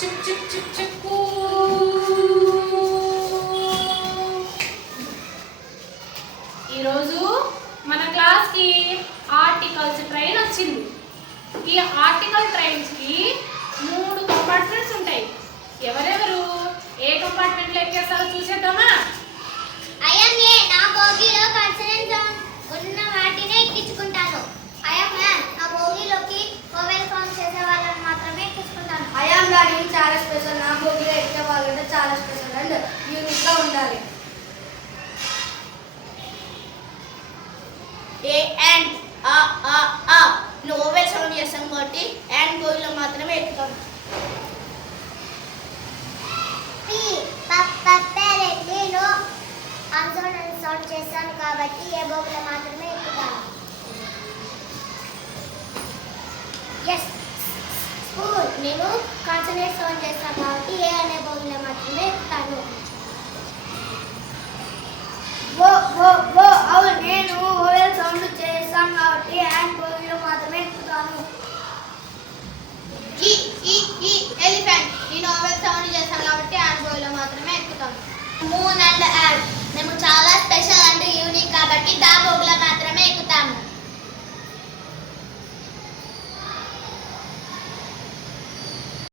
చిక్ చిక్ చిక్ చిక్కు. ఈరోజు మన క్లాస్కి ఆర్టికల్స్ ట్రైన్ వచ్చింది. ఈ ఆర్టికల్ ట్రైన్స్కి 3 కంపార్ట్మెంట్స్ ఉంటాయి. ఎవరెవరు ఏ కంపార్ట్మెంట్లో ఎక్కేస్తారో చూసేద్దామా? ఐఎమ్ ఏ, నా బోగిలో కన్సనెంట్ సౌండ్ ఉన్న వాటినే ఎక్కించుకుంటాను. ఐఎమ్ మ్యాన్, నా బోగిలోకి వోవెల్ సౌండ్ చేసే వాళ్ళని మాత్రమే ఎక్కించుకుంటాను. ఐఎమ్ డాడీ, చాలా స్పెషల్. నా బోగిలో ఎక్కే వాళ్ళంటే చాలా స్పెషల్ అండ్ యూనిక్గా ఉండాలి. ఏ అండ్ ఆ నోవెల్ సౌండ్ చేస్తాం కాబట్టి అండ్ బోగిలో మాత్రమే ఎక్కుతాం. పి నేను కాన్సోనెంట్ సౌండ్ చేస్తాను కాబట్టి ఏ బోగిలో మాత్రమే ఎక్కుతాను. ఎస్ స్పూన్, నేను కాన్సోనెంట్ సౌండ్ చేస్తాను కాబట్టి ఏ అనే బోగిలో మాత్రమే ఎక్కుతాను. ఓ ఓ ఓ అవును, నేను ఓవెల్ సౌండ్ చేస్తాను కాబట్టి అండ్ బోగిలో మాత్రమే ఎక్కుతాను. ఈ ఎలిఫెంట్, ఈ నోవెల్ సౌండ్ చేస్తాను కాబట్టి అండ్ బోగిలో మాత్రమే ఎక్కుతాం. మూన్ అండ్ యాడ్, మేము చాలా స్పెషల్ అండ్ యూనిక్